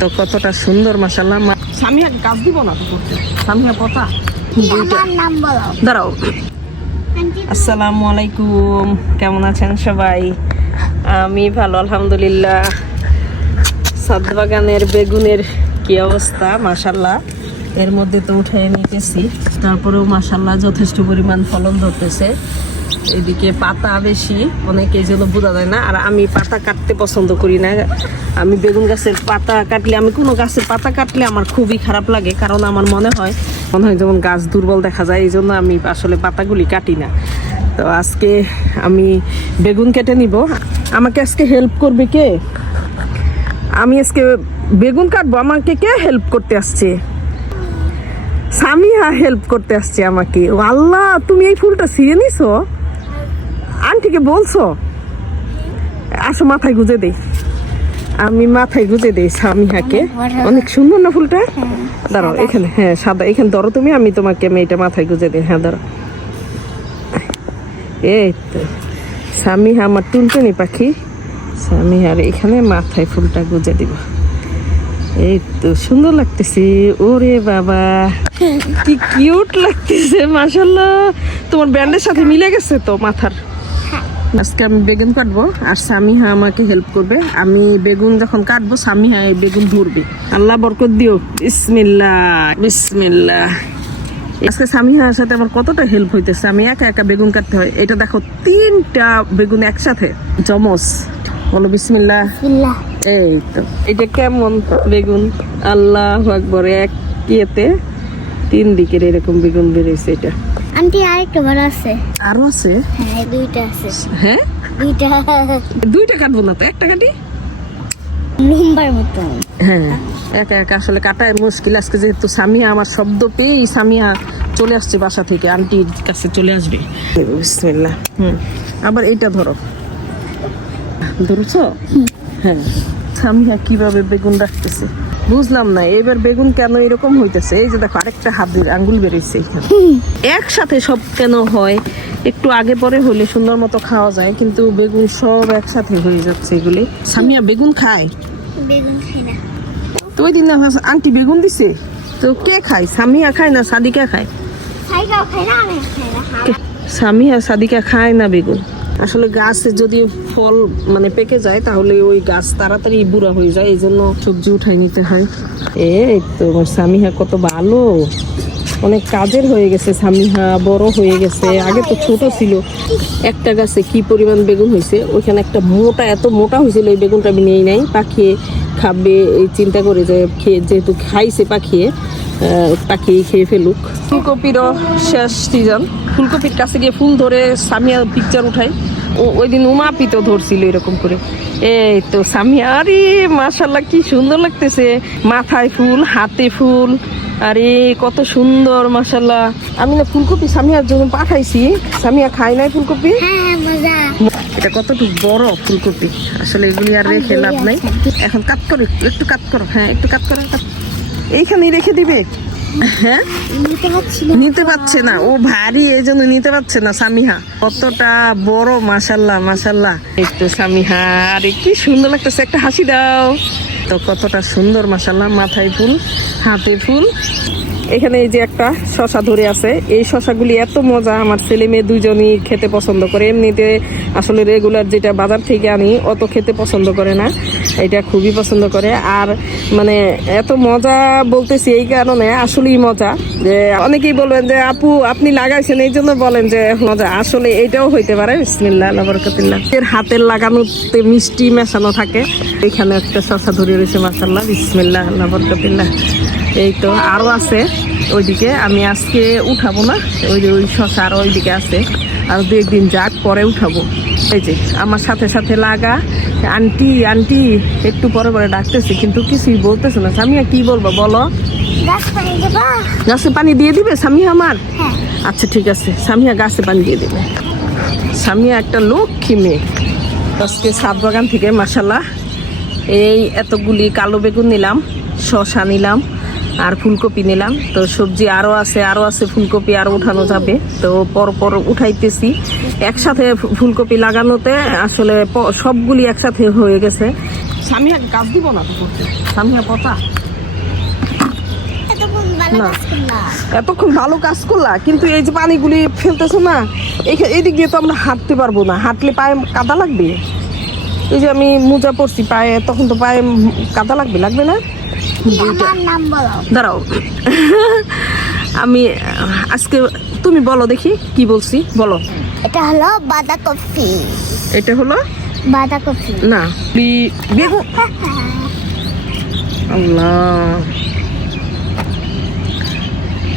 তো কতটা সুন্দর মাসাল্লাহ সামিয়া গাছ দিব না সামিয়া পতা দাঁড়াও। আসসালামু আলাইকুম। কেমন আছেন সবাই? আমি ভালো আলহামদুলিল্লাহ। সাদ বাগানের বেগুনের কি অবস্থা মাসাল্লাহ এর মধ্যে তো উঠে নিতেছি। তারপরেও মাসাল্লাহ যথেষ্ট পরিমাণ ফলন ধরতেছে। এদিকে পাতা বেশি, অনেক এই জন্য বোঝা যায় না, আর আমি পাতা কাটতে পছন্দ করি না। আমি বেগুন গাছের পাতা কাটলে, আমি কোনো গাছের পাতা কাটলে আমার খুবই খারাপ লাগে, কারণ আমার মনে হয় মনে হয় যেমন গাছ দুর্বল দেখা যায়, এই জন্য আমি আসলে পাতাগুলি কাটি না। তো আজকে আমি বেগুন কেটে নিব। আমাকে আজকে হেল্প করবে কে? আমি আজকে বেগুন কাটবো, আমাকে কে হেল্প করতে আসছে? সামিহা হেল্প করতে আসছে আমাকে। ও আল্লাহ, তুমি এই ফুলটা ছিঁড়ে নিছো? আন্টিকে বলছো? আসো মাথায় গুজে দেই। আমি মাথায় গুজে দেই সামিহাকে অনেক সুন্দর না ফুলটা? দাঁড়াও এখানে হ্যাঁ সাদা। এখানে ধরো তুমি আমি তোমাকে আমি এটা মাথায় গুজে দিই। হ্যাঁ ধরো। এই তো সামিহা আমার টুনটুনি পাখি। সামিহার এখানে মাথায় ফুলটা গুজে দিব। এই তো সুন্দর লাগতেছে। ওরে বাবা কি কিউট লাগতেছে মাশাল্লাহ তোমার ব্যান্ডের সাথে মিলে গেছে তো মাথার? আজকে আমি বেগুন কাটবো আর সামিহা আমাকে হেল্প করবে। আমি বেগুন যখন কাটবো সামিহা এই বেগুন ধরবে। আল্লাহ বরকত দিও। বিসমিল্লা বিসমিল্লা আজকে সামিহার সাথে আমার কতটা হেল্প হইতেছে? আমি একা একা বেগুন কাটতে হয়। এটা দেখো তিনটা বেগুন একসাথে। জমস বলো বিসমিল্লা এই তো। এটা কেমন বেগুন? আল্লাহ আকবর এক ইয়েতে তিন দিকের এরকম বেগুন বেরিয়েছে এটা। আন্টি আরেকটা বড় আছে। আরও আছে? হ্যাঁ দুইটা আছে। হ্যাঁ? দুইটা। দুইটা কাটবো না তো একটা কাটি? লম্বার মতন হ্যাঁ একা একা আসলে কাটায় মুশকিল। আজকে যেহেতু সামিয়া আমার শব্দ পেয়েই সামিয়া চলে আসছে বাসা থেকে আন্টির কাছে চলে আসবে। বিসমিল্লাহ। হুম আবার এইটা ধরো। ধরছো? হ্যাঁ সামিয়া কীভাবে বেগুন রাখতেছে? বুঝলাম না এবার বেগুন কেন এরকম হইতেছে? এই যে দেখো আরেকটা হাতের আঙ্গুল বেরোচ্ছে এখানে। একসাথে সব কেন হয়? একটু আগে পরে হলে সুন্দর মতো খাওয়া যায় কিন্তু বেগুন সব একসাথে হয়ে যাচ্ছে এগুলি। সামিয়া বেগুন খায়? বেগুন খাই না। তো ওই দিন না আন্টি বেগুন দিছে। তো কে খায়? সামিয়া খায় না সাদিকা খায়? সামিয়া সাদিকা খায় না বেগুন। আসলে গাছ যদি ফল মানে পেকে যায়, তাহলে ওই গাছ তাড়াতাড়ি বুড়া হয়ে যায় এই জন্য সবজি উঠাই নিতে হয়। এই তো সামিহা কত ভালো। অনেক কাজের হয়ে গেছে সামিহা বড় হয়ে গেছে। আগে তো ছোট ছিল। একটা গাছে কি পরিমাণ বেগুন হয়েছে, ওইখানে একটা মোটা, এত মোটা হয়েছিল, এই বেগুনটা আমি নেই নাই। পাখিয়ে খাবে, এই চিন্তা করে যে খেয়ে, যেহেতু খাইছে পাখিয়ে পাখি খেয়ে ফেলুক। ফুলকপিরও শেষ সিজন? ফুলকপির কাছে গিয়ে ফুল ধরে সামিয়া পিকচার উঠাই। ও ওই দিন উমাপিত ধরছিল এরকম করে। এই তো সামিয়া আরে মাশাল্লাহ কি সুন্দর লাগতেছে। মাথায় ফুল হাতে ফুল আরে কত সুন্দর মাশাল্লাহ আমি না ফুলকপি সামিয়ার জন্য পাঠাইছি। সামিয়া খাই নাই ফুলকপি? হ্যাঁ এটা কতটুকু বড় ফুলকপি? আসলে এগুলি আর রেখে লাভ নাই। এখন কাট করো একটু কাট করো। হ্যাঁ একটু কাট করো কাট। এইখানেই রেখে দিবে? হ্যাঁ? নিতে পারছি না। ও ভারী এই জন্য নিতে পারছে না সামিহা। কতটা বড় মাসাল্লাহ মাসাল্লাহ এই তো সামিহা আরে কি সুন্দর লাগতেছে একটা হাসি দাও। তো কতটা সুন্দর মাসাল্লাহ মাথায় ফুল হাতে ফুল। এখানে এই যে একটা শশা ধরে আছে। এই শশাগুলি এত মজা আমার ছেলে মেয়ে দুজনই খেতে পছন্দ করে। এমনিতে আসলে রেগুলার যেটা বাজার থেকে আনি অত খেতে পছন্দ করে না। এটা খুবই পছন্দ করে। আর মানে এত মজা বলতেছি এই কারণে, আসলেই মজা। যে অনেকেই বলবেন যে, আপু, আপনি লাগাইছেন, এই জন্য বলেন যে মজা। আসলে এটাও হইতে পারে। বরকতিল্লাহ এর হাতের লাগানোতে মিষ্টি মেশানো থাকে। এখানে একটা শশা ধরে রয়েছে মাসাল্লাহ বিসমিল্লাহ, আল্লাহ এই তো আরও আছে ওইদিকে। আমি আজকে উঠাবো না। ওই যে ওই শশা আর ওইদিকে আছে। আর দু একদিন যাক, পরে উঠাবো। এই যে, আমার সাথে সাথে লাগা আন্টি আন্টি একটু পরে পরে ডাকতেছি কিন্তু কিছুই বলতেছে না। সামিয়া কি বলব বলো? গাছ পানি দিয়ে দিবে সামিয়া আমার? হ্যাঁ। আচ্ছা ঠিক আছে। সামিয়া গাছে পানি দিয়ে দিবে। সামিয়া একটা লক্ষ্মী মেয়ে। আজকে সাত বাগান থেকে মাসাল্লাহ এই এতগুলি কালো বেগুন নিলাম শশা নিলাম। আর ফুলকপি নিলাম। তো সবজি আরও আছে আরও আছে ফুলকপি আরও উঠানো যাবে। তো পর পর উঠাইতেছি। একসাথে ফুলকপি লাগানোতে আসলে প- সবগুলি একসাথে হয়ে গেছে। সামিয়া গাছ দিব না তো করতে সামিয়া পচা? এতক্ষণ ভালো না। কাজ করলাম এতক্ষণ ভালো কাজ করলা কিন্তু এই যে পানিগুলি ফেলতেছো না এই- এইদিক দিয়ে তো আমরা হাঁটতে পারব না। হাঁটলে পায়ে কাদা লাগবে? এই যে আমি মোজা পরছি পায়ে তখন তো পায়ে কাদা লাগবে লাগবে না? দাঁড়াও। আমি আজকে তুমি বলো দেখি কি বলছি? বলো। এটা হলো বাঁধাকপি। এটা হলো? বাঁধাকপি। না বেগুন আল্লাহ।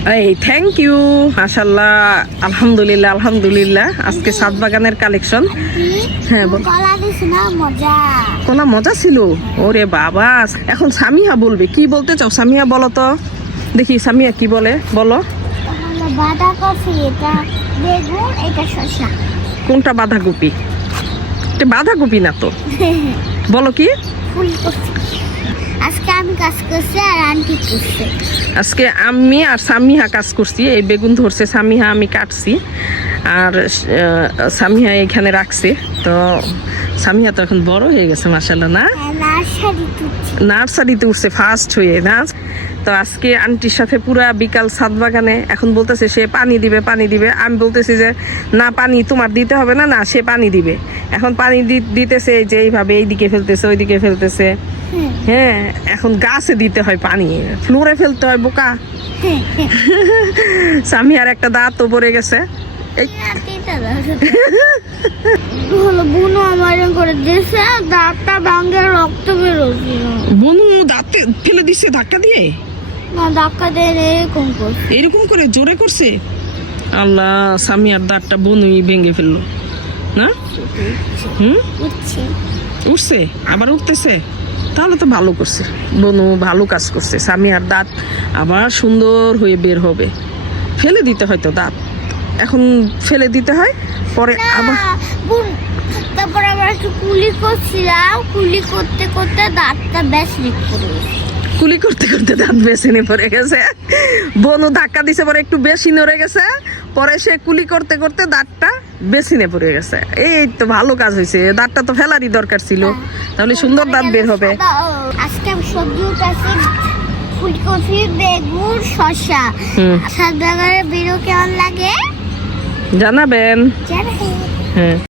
এই থ্যাংক ইউ মাশাল্লাহ আলহামদুলিল্লাহ আলহামদুলিল্লাহ। আজকে সাত বাগানের কালেকশন হ্যাঁ, কলা মজা। ছিল? ওরে বাবা এখন সামিহা বলবে। কি বলতে চাও? সামিহা বলো তো। দেখি সামিয়া কি বলে? বলো। বাঁধাকপি এটা বেগুন এটা শসা। কোনটা বাঁধাকপি? এটা বাঁধাকপি না তো? বলো কি? ফুলকপি আজকে আমি কাজ করছি আর আন্টি করছে। আজকে আমি আর সামিহা কাজ করছি এই বেগুন ধরছে সামিহা আমি কাটছি। আর সামিহা এখানে রাখছে। তো সামিহা তো এখন বড় হয়ে গেছে মাসাল্লাহ না? হ্যাঁ, নার্সারিতে উঠছে। ফার্স্ট হয়ে না? তো আজকে আন্টির সাথে পুরা বিকাল সাত বাগানে এখন বলতেছে সে পানি দিবে পানি দিবে। আমি বলতেছি যে না পানি তোমার দিতে হবে না না সে পানি দিবে। এখন পানি দিতেছে যে এইভাবে এইদিকে ফেলতেছে ওইদিকে ফেলতেছে। হ্যাঁ। এখন গাছে দিতে হয় পানি ফ্লোরে ফেলতে হয় বোকা। স্বামী আর একটা দাঁত তো পড়ে গেছে। এই হলো বুনো আমার করে দিয়েছে দাঁতটা রক্ত বেরোছিল বনু দাঁতে ফেলে দিচ্ছে ধাক্কা দিয়ে? না ধাক্কা দিয়ে এরকম করছে। এরকম করে জোরে করছে? আল্লাহ স্বামী আর দাঁতটা বনুই ভেঙে ফেলল। না? হুম? বুঝছি উঠছে? আবার উঠতেছে? তাহলে তো ভালো করছে। বনু ভালো কাজ করছে। স্বামী আর দাঁত আবার সুন্দর হয়ে বের হবে। ফেলে দিতে হয় তো দাঁত। এখন ফেলে দিতে হয় পরে আবার তারপর আবার একটু কুলি করছিলাম। কুলি করতে করতে দাঁতটা বেশ লিক করে। কুলি করতে করতে দাঁত বেসিনে পড়ে গেছে। বনু ধাক্কা দিছে পরে একটু বেশি নড়ে গেছে। পরে সে কুলি করতে করতে দাঁতটা বেসিনে পড়ে গেছে। এই তো ভালো কাজ হয়েছে। দাঁতটা তো ফেলারই দরকার ছিল। তাহলে সুন্দর দাঁত বের হবে। আজকে সবজি ফুলকপি বেগুন শসা। হুম। সাত বাগানের বেরো কেমন লাগে? জানাবেন। হ্যাঁ